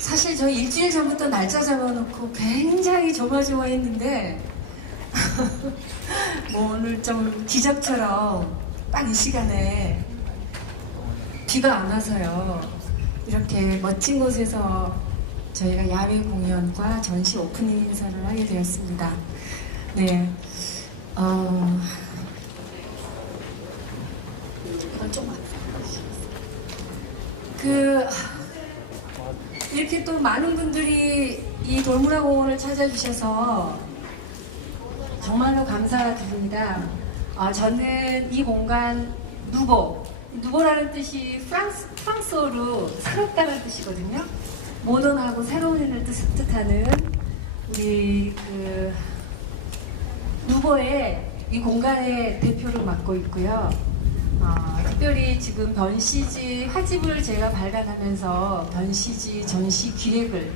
사실 저희 일주일 전부터 날짜 잡아놓고 굉장히 조마조마했는데 뭐 오늘 좀 기적처럼 딱 이 시간에 비가 안 와서요 이렇게 멋진 곳에서 저희가 야외 공연과 전시 오프닝 인사를 하게 되었습니다. 네, 어, 이건 좀 그. 이렇게 또 많은 분들이 이 돌무라 공원을 찾아주셔서 정말로 감사드립니다. 아, 저는 이 공간 누보, 누보라는 뜻이 프랑스, 프랑스어로 새롭다는 뜻이거든요. 모던하고 새로운을 뜻, 뜻하는 우리 그 누보의 이 공간의 대표를 맡고 있고요. 어, 특별히 지금 변시지 화집을 제가 발간하면서 변시지 전시 기획을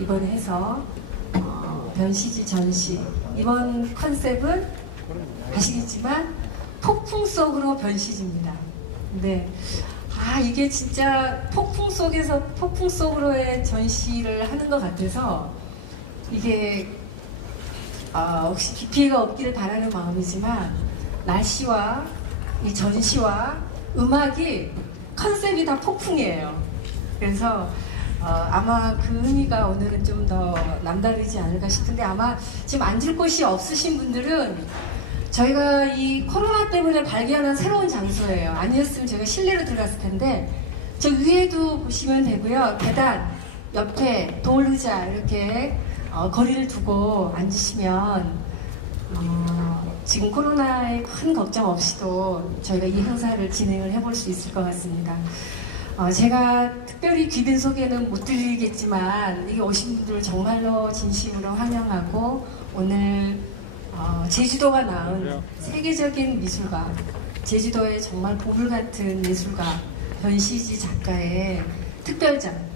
이번에 해서 어, 변시지 전시 이번 컨셉은 아시겠지만 폭풍 속으로 변시지입니다. 근데 아 이게 진짜 폭풍 속에서 폭풍 속으로의 전시를 하는 것 같아서 이게 아, 혹시 비 피해가 없기를 바라는 마음이지만 날씨와 이 전시와 음악이 컨셉이 다 폭풍이에요. 그래서 어, 아마 그 의미가 오늘은 좀 더 남다르지 않을까 싶은데 아마 지금 앉을 곳이 없으신 분들은 저희가 이 코로나 때문에 발견한 새로운 장소예요. 아니었으면 제가 실내로 들어갔을 텐데 저 위에도 보시면 되고요. 계단 옆에 돌 의자 이렇게 어, 거리를 두고 앉으시면 어, 지금 코로나에 큰 걱정 없이도 저희가 이 행사를 진행을 해볼 수 있을 것 같습니다. 어, 제가 특별히 귀빈 소개는 못 드리겠지만 여기 오신 분들 정말로 진심으로 환영하고 오늘 어, 제주도가 낳은 세계적인 미술가 제주도의 정말 보물 같은 예술가 변시지 작가의 특별전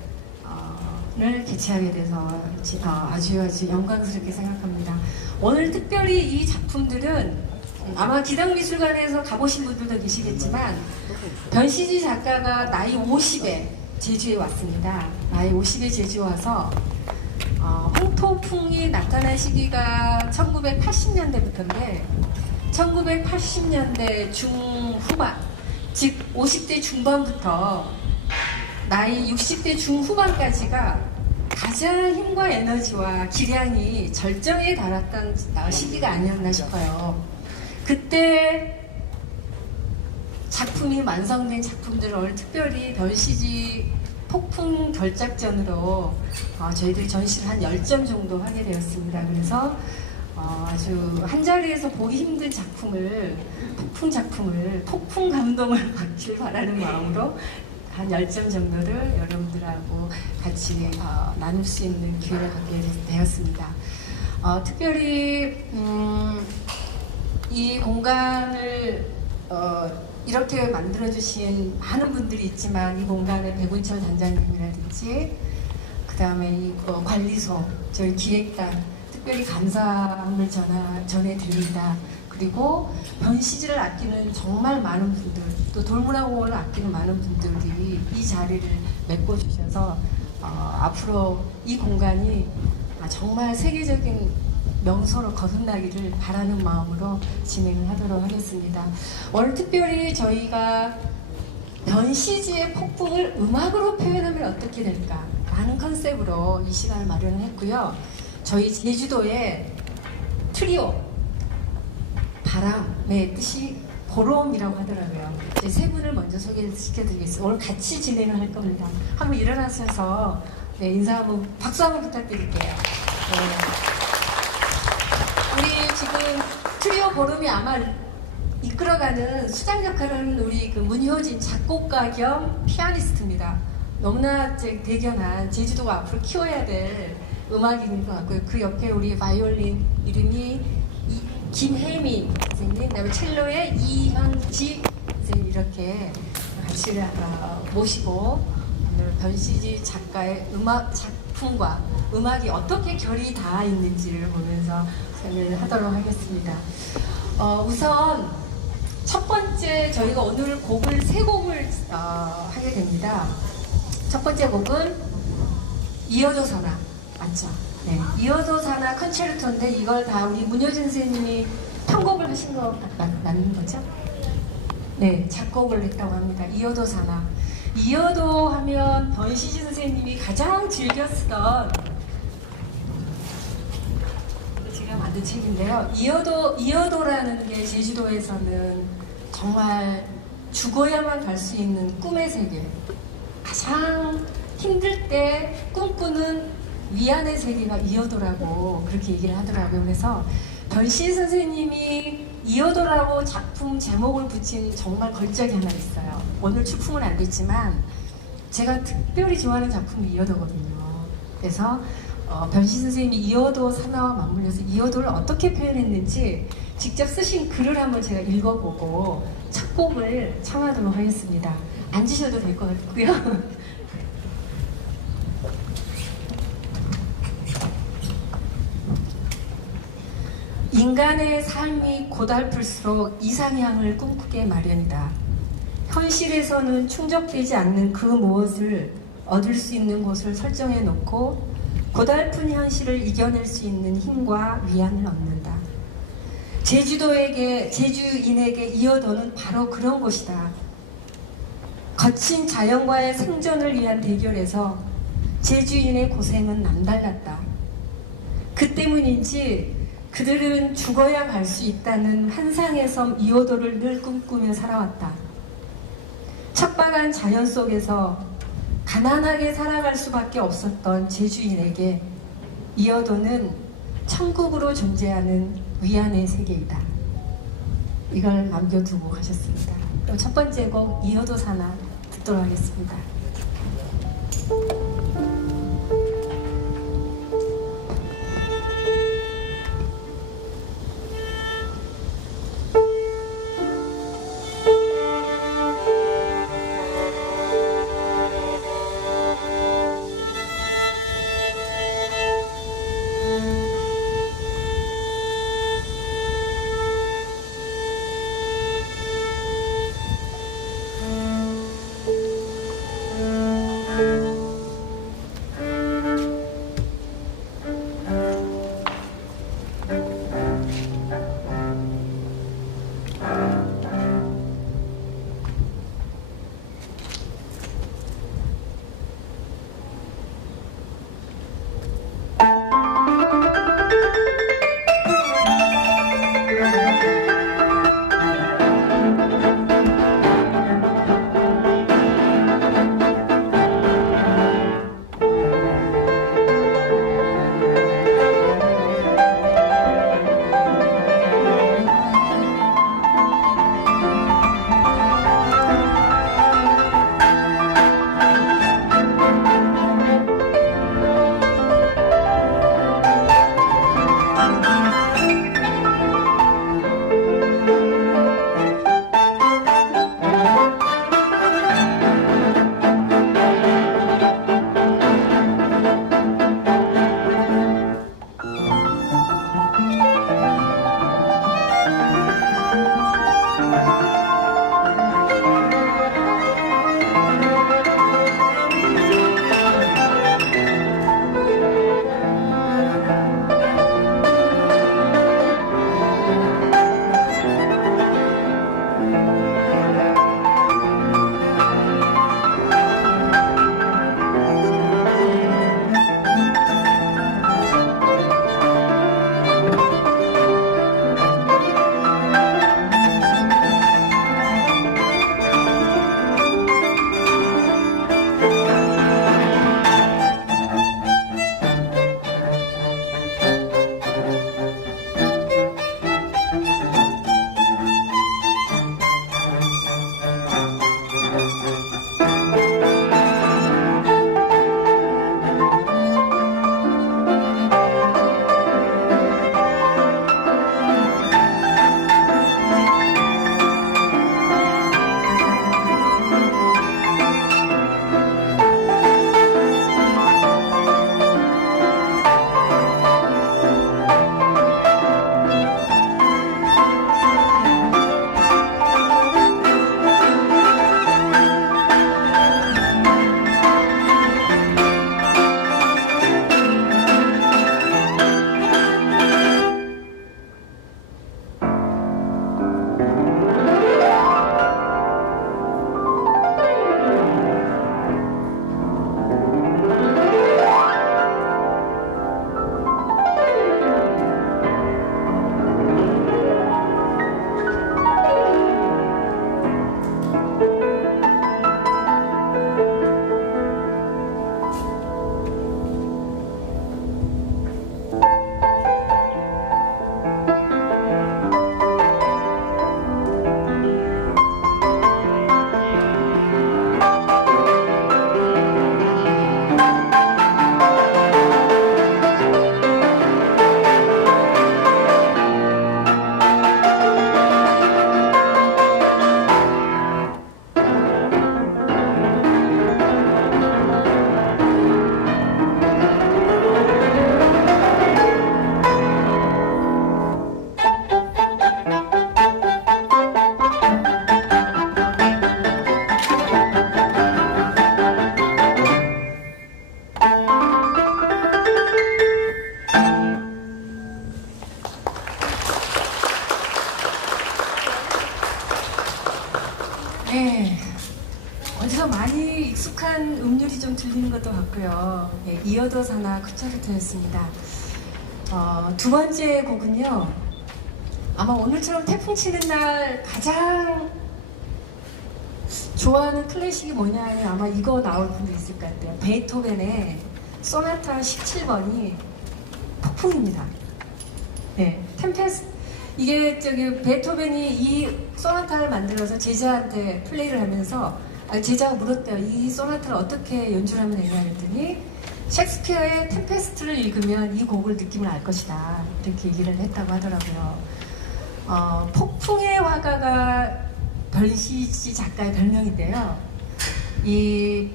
을 개최하게 돼서 지- 어, 아주 아주 영광스럽게 생각합니다. 오늘 특별히 이 작품들은 아마 기당미술관에서 가보신 분들도 계시겠지만 변시지 작가가 나이 50에 제주에 왔습니다. 나이 50에 제주 와서 어, 홍토풍이 나타난 시기가 1980년대부터인데 1980년대 중후반 즉 50대 중반부터 나이 60대 중후반까지가 가장 힘과 에너지와 기량이 절정에 달았던 어, 시기가 아니었나 싶어요. 그때 작품이 완성된 작품들을 특별히 변시지 폭풍 결작전으로 어, 저희들이 전시를 한 10점 정도 하게 되었습니다. 그래서 어, 아주 한 자리에서 보기 힘든 작품을 폭풍 작품을 폭풍 감동을 받길 바라는 마음으로 한 10점 정도를 여러분들하고 같이 어, 나눌 수 있는 기회를 갖게 되었습니다. 어, 특별히 음, 이 공간을 어, 이렇게 만들어주신 많은 분들이 있지만 이 공간에 백운철 단장님이라든지 그 다음에 이 어, 관리소 저희 기획단 특별히 감사함을 전하, 전해드립니다. 그리고 변시지를 아끼는 정말 많은 분들 또 돌문화공원을 아끼는 많은 분들이 이 자리를 메꿔주셔서 어, 앞으로 이 공간이 아, 정말 세계적인 명소로 거듭나기를 바라는 마음으로 진행을 하도록 하겠습니다. 오늘 특별히 저희가 변시지의 폭풍을 음악으로 표현하면 어떻게 될까? 라는 컨셉으로 이 시간을 마련을 했고요. 저희 제주도에 트리오 바람의 뜻이 보롬이라고 하더라고요. 이제 세 분을 먼저 소개시켜드리겠습니다. 오늘 같이 진행을 할 겁니다. 한번 일어나셔서 네, 인사 한번 박수 한번 부탁드릴게요. 네. 우리 지금 트리오 보름이 아마 이끌어가는 수장 하는 우리 그 문효진 작곡가 겸 피아니스트입니다. 너무나 제- 대견한 제주도가 앞으로 키워야 될 음악인인 것 같고요. 그 옆에 우리 바이올린 이름이 이- 김혜미 선생님, 그다음에 첼로의 이현지 선생님 이렇게 같이 어, 모시고 오늘 변시지 작가의 음악 작품과 음악이 어떻게 결이 닿아 있는지를 보면서 설명을 하도록 하겠습니다. 어, 우선 첫 번째 저희가 오늘 곡을 세 곡을 어, 하게 됩니다. 첫 번째 곡은 이어도 사나 맞죠? 네, 이어도 사나 컨체르토인데 이걸 다 우리 문효진 선생님이 편곡을 하신 거 맞, 맞는 거죠? 네, 작곡을 했다고 합니다. 이어도 사나. 이어도 하면 변시지 선생님이 가장 즐겨 쓰던 제가 만든 책인데요. 이어도 이어도라는 게 제주도에서는 정말 죽어야만 갈 수 있는 꿈의 세계. 가장 힘들 때 꿈꾸는 위안의 세계가 이어도라고 그렇게 얘기를 하더라고요. 그래서 변신 선생님이 이어도라고 작품 제목을 붙인 정말 걸작이 하나 있어요. 오늘 출품은 안 됐지만 제가 특별히 좋아하는 작품이 이어도거든요. 그래서 어, 변신 선생님이 이어도 산화와 맞물려서 이어도를 어떻게 표현했는지 직접 쓰신 글을 한번 제가 읽어보고 첫 곡을 청하도록 하겠습니다. 앉으셔도 될 것 같고요. 인간의 삶이 고달플수록 이상향을 꿈꾸게 마련이다. 현실에서는 충족되지 않는 그 무엇을 얻을 수 있는 곳을 설정해 놓고 고달픈 현실을 이겨낼 수 있는 힘과 위안을 얻는다. 제주도에게, 제주인에게 이어도는 바로 그런 곳이다. 거친 자연과의 생존을 위한 대결에서 제주인의 고생은 남달랐다. 그 때문인지 그들은 죽어야 갈 수 있다는 환상의 섬 이오도를 늘 꿈꾸며 살아왔다. 척박한 자연 속에서 가난하게 살아갈 수밖에 없었던 제주인에게 이어도는 천국으로 존재하는 위안의 세계이다. 이걸 남겨두고 가셨습니다. 첫 번째 곡 이어도 사나 듣도록 하겠습니다. 사나 쿠차르트였습니다. 어, 두 번째 곡은요. 아마 오늘처럼 태풍 치는 날 가장 좋아하는 클래식이 뭐냐 하면 아마 이거 나올 분도 있을 것 같아요. 베이토벤의 소나타 17번이 폭풍입니다. 네, 템페스 이게 저기 베토벤이 이 소나타를 만들어서 제자한테 플레이를 하면서 아, 제자가 물었대요. 이 소나타를 어떻게 연주를 하면 되냐 했더니 셰익스피어의 템페스트를 읽으면 이 곡을 느낌을 알 것이다. 이렇게 얘기를 했다고 하더라고요. 어, 폭풍의 화가가 별시지 작가의 별명인데요. 이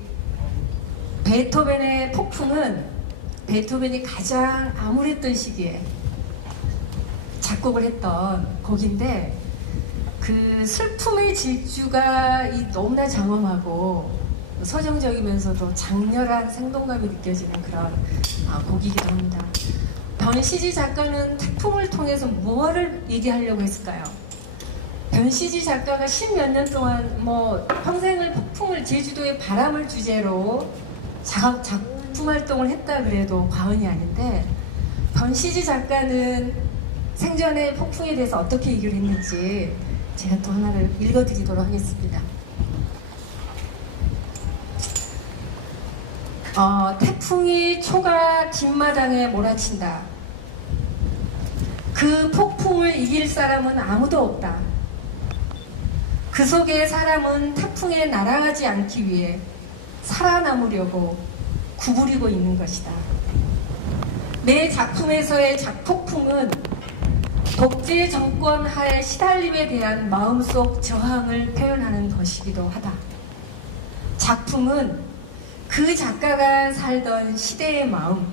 베토벤의 폭풍은 베토벤이 가장 암울했던 시기에 작곡을 했던 곡인데 그 슬픔의 질주가 이 너무나 장엄하고 서정적이면서도 장렬한 생동감이 느껴지는 그런 아, 곡이기도 합니다. 변시지 작가는 태풍을 통해서 무엇을 얘기하려고 했을까요? 변시지 작가가 십몇 년 동안 뭐 평생을 폭풍을 제주도의 바람을 주제로 작업, 작품 활동을 했다 그래도 과언이 아닌데 변시지 작가는 생전에 폭풍에 대해서 어떻게 얘기를 했는지 제가 또 하나를 읽어드리도록 하겠습니다. 어, 태풍이 초가 뒷마당에 몰아친다. 그 폭풍을 이길 사람은 아무도 없다. 그 속에 사람은 태풍에 날아가지 않기 위해 살아남으려고 구부리고 있는 것이다. 내 작품에서의 작폭풍은 독재 정권 하에 시달림에 대한 마음속 저항을 표현하는 것이기도 하다. 작품은 그 작가가 살던 시대의 마음,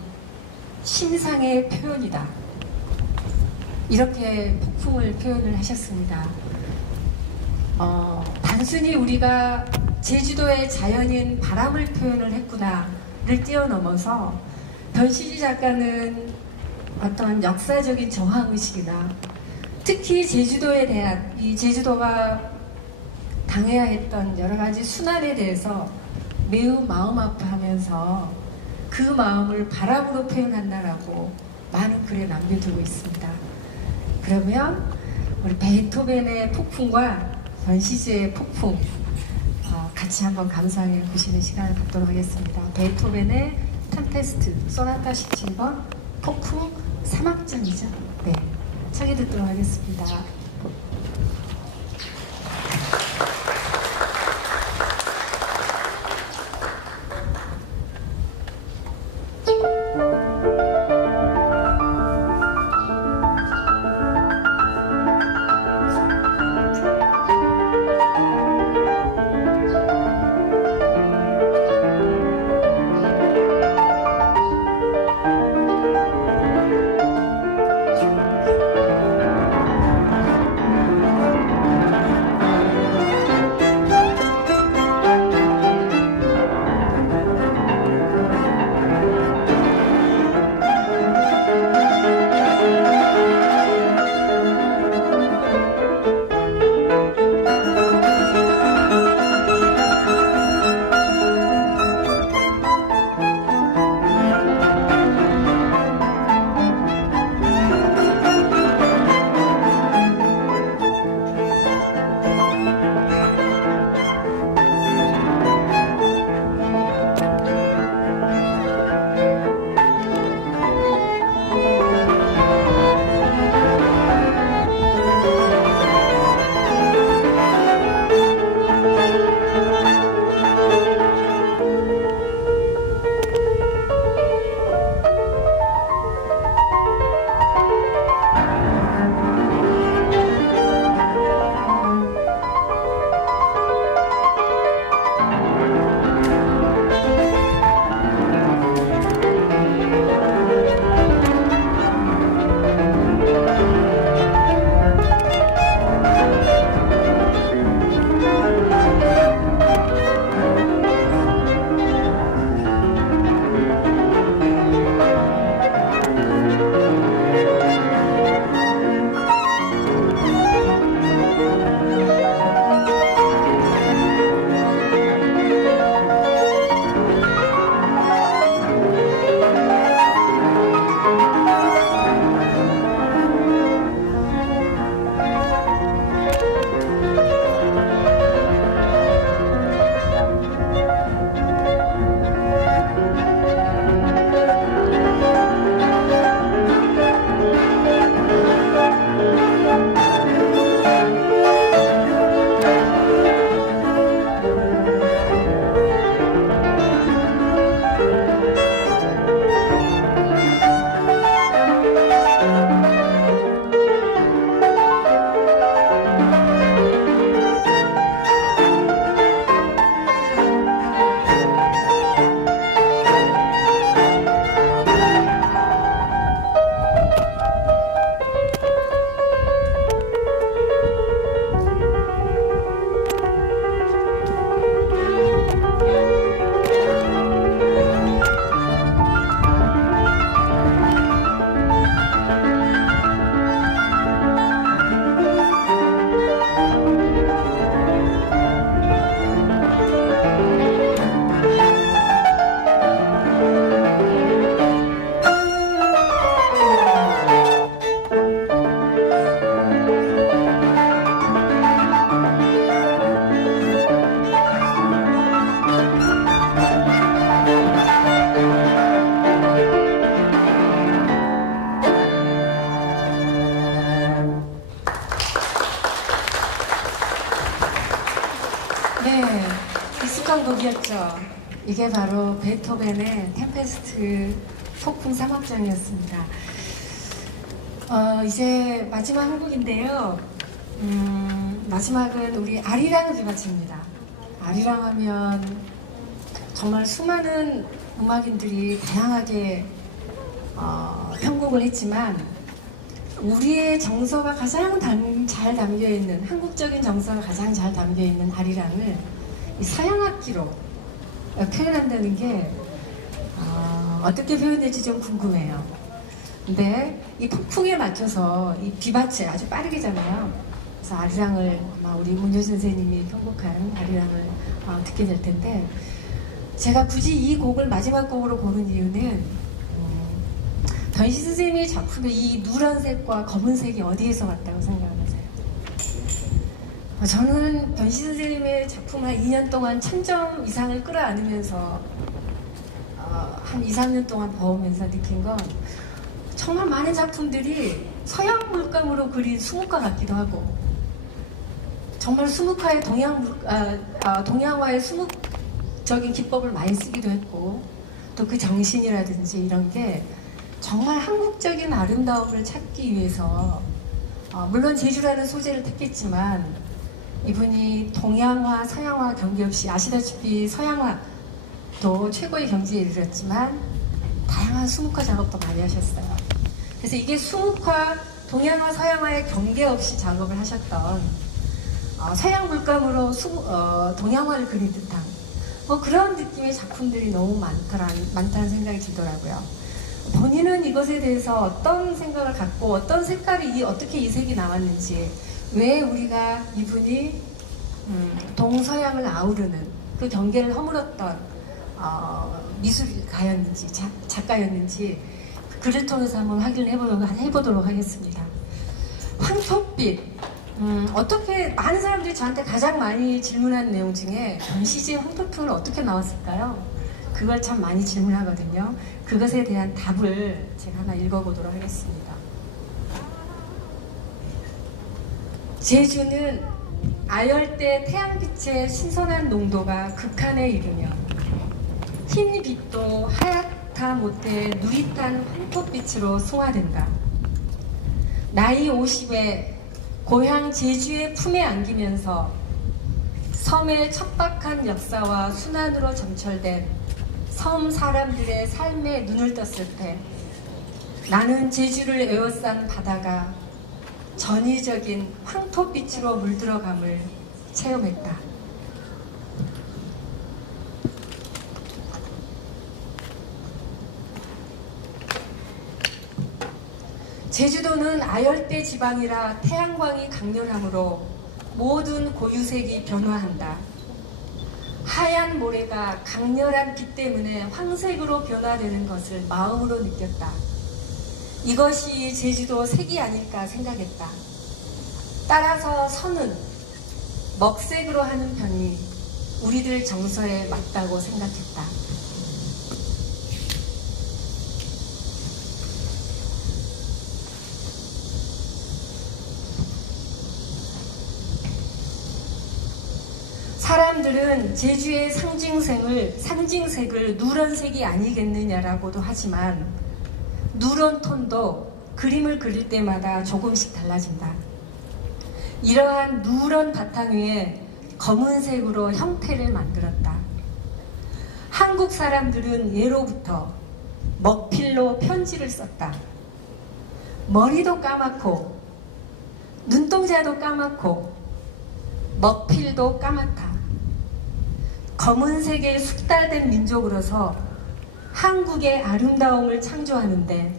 심상의 표현이다. 이렇게 폭풍을 표현을 하셨습니다. 어, 단순히 우리가 제주도의 자연인 바람을 표현을 했구나를 뛰어넘어서 변시지 작가는 어떤 역사적인 저항의식이나 특히 제주도에 대한 이 제주도가 당해야 했던 여러 가지 순환에 대해서 매우 마음 아파하면서 그 마음을 바람으로 표현한다라고 많은 글에 남겨두고 있습니다. 그러면 우리 베토벤의 폭풍과 변시즈의 폭풍 어, 같이 한번 감상해 보시는 시간을 갖도록 하겠습니다. 베토벤의 템페스트 소나타 17번 폭풍 3악장이죠. 네, 청해 듣도록 하겠습니다. 들으셨죠? 이게 바로 베토벤의 템페스트 폭풍 삼악장이었습니다. 어, 이제 마지막 한 곡인데요. 음, 마지막은 우리 아리랑 비바치입니다. 아리랑 하면 정말 수많은 음악인들이 다양하게 어, 편곡을 했지만 우리의 정서가 가장 담- 잘 담겨 있는 한국적인 정서가 가장 잘 담겨 있는 아리랑을 이 서양 악기로 표현한다는 게 어, 어떻게 표현될지 좀 궁금해요. 근데 이 폭풍에 맞춰서 이 비바체 아주 빠르게 잖아요. 그래서 아리랑을 아마 우리 문효 선생님이 편곡한 아리랑을 어, 듣게 될 텐데 제가 굳이 이 곡을 마지막 곡으로 고른 이유는 음, 변시 선생님의 작품의 이 누런색과 검은색이 어디에서 왔다고 생각하세요? 어, 저는 변시 선생님의 작품 한 2년 동안 천점 이상을 끌어안으면서 어, 한 2, 3년 동안 봐오면서 느낀 건 정말 많은 작품들이 서양 물감으로 그린 수묵화 같기도 하고 정말 수묵화의 동양 물- 아, 아, 동양화의 수묵적인 기법을 많이 쓰기도 했고 또 그 정신이라든지 이런 게 정말 한국적인 아름다움을 찾기 위해서 어, 물론 제주라는 소재를 택했지만 이분이 동양화, 서양화 경계 없이 아시다시피 서양화도 최고의 경지에 이르렀지만 다양한 수묵화 작업도 많이 하셨어요. 그래서 이게 수묵화, 동양화, 서양화의 경계 없이 작업을 하셨던 어, 서양 물감으로 수, 어, 동양화를 그린 듯한 뭐 그런 느낌의 작품들이 너무 많더라, 많다는 생각이 들더라고요. 본인은 이것에 대해서 어떤 생각을 갖고 어떤 색깔이 이- 어떻게 이 색이 나왔는지 왜 우리가 이분이 음, 동서양을 아우르는 그 경계를 허물었던 어, 미술가였는지 작, 작가였는지 그 글을 통해서 한번 확인을 해보도록, 해보도록 하겠습니다. 황토빛 음, 어떻게 많은 사람들이 저한테 가장 많이 질문한 내용 중에 전시지의 황토표는 어떻게 나왔을까요? 그걸 참 많이 질문하거든요. 그것에 대한 답을 제가 하나 읽어보도록 하겠습니다. 제주는 아열대 태양빛의 신선한 농도가 극한에 이르며 흰 빛도 하얗다 못해 누릿한 황토빛으로 송화된다. 나이 50에 고향 제주의 품에 안기면서 섬의 척박한 역사와 순환으로 점철된 섬 사람들의 삶에 눈을 떴을 때 나는 제주를 에워싼 바다가 전위적인 황토빛으로 물들어감을 체험했다. 제주도는 아열대 지방이라 태양광이 강렬하므로 모든 고유색이 변화한다. 하얀 모래가 강렬한 빛 때문에 황색으로 변화되는 것을 마음으로 느꼈다. 이것이 제주도 색이 아닐까 생각했다. 따라서 선은 먹색으로 하는 편이 우리들 정서에 맞다고 생각했다. 사람들은 제주의 상징색을 상징색을 누런색이 아니겠느냐라고도 하지만 누런 톤도 그림을 그릴 때마다 조금씩 달라진다. 이러한 누런 바탕 위에 검은색으로 형태를 만들었다. 한국 사람들은 예로부터 먹필로 편지를 썼다. 머리도 까맣고 눈동자도 까맣고 먹필도 까맣다. 검은색의 숙달된 민족으로서 한국의 아름다움을 창조하는데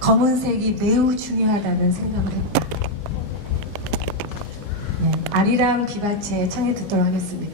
검은색이 매우 중요하다는 생각을 했다. 네, 아리랑 비바체 청해 듣도록 하겠습니다.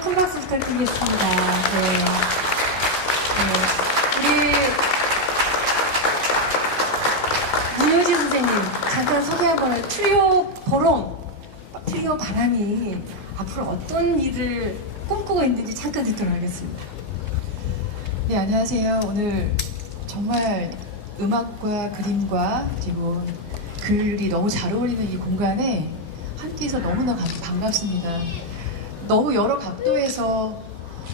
큰 박수 부탁드리겠습니다. 네. 네. 우리 문효진 선생님 잠깐 소개 한번. 트리오 보롱, 트리오 바람이 앞으로 어떤 일을 꿈꾸고 있는지 잠깐 듣도록 하겠습니다. 네, 안녕하세요. 오늘 정말 음악과 그림과 그리고 글이 너무 잘 어울리는 이 공간에 함께해서 너무나 감- 반갑습니다. 너무 여러 각도에서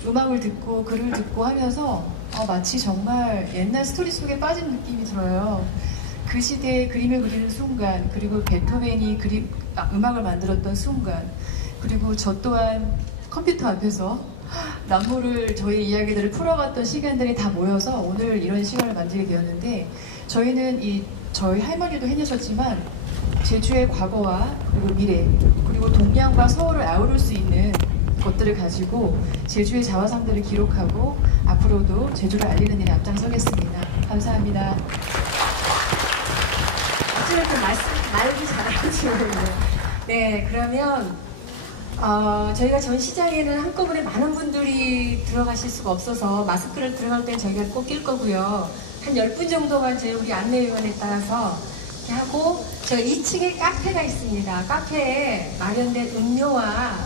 음악을 듣고 글을 듣고 하면서 어, 마치 정말 옛날 스토리 속에 빠진 느낌이 들어요. 그 시대의 그림을 그리는 순간, 그리고 베토벤이 그림, 아, 음악을 만들었던 순간, 그리고 저 또한 컴퓨터 앞에서 남모를 저희 이야기들을 풀어갔던 시간들이 다 모여서 오늘 이런 시간을 만들게 되었는데 저희는 이 저희 할머니도 해내셨지만 제주의 과거와 그리고 미래 그리고 동양과 서울을 아우를 수 있는 것들을 가지고 제주의 자화상들을 기록하고 앞으로도 제주를 알리는 일에 앞장서겠습니다. 감사합니다. 어찌됐든 말씀, 말도 잘하시고. 네, 그러면, 어, 저희가 전 시장에는 한꺼번에 많은 분들이 들어가실 수가 없어서 마스크를 들어갈 땐 저희가 꼭 낄 거고요. 한 10분 정도만 저희 우리 안내위원에 따라서 이렇게 하고, 저희 2층에 카페가 있습니다. 카페에 마련된 음료와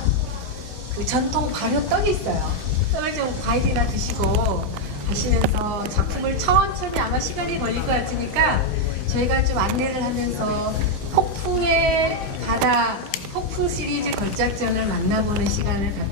그 전통 발효 떡이 있어요. 떡을 좀 과일이나 드시고 가시면서 작품을 천천히 아마 시간이 걸릴 것 같으니까 저희가 좀 안내를 하면서 폭풍의 바다 폭풍 시리즈 걸작전을 만나보는 시간을 갖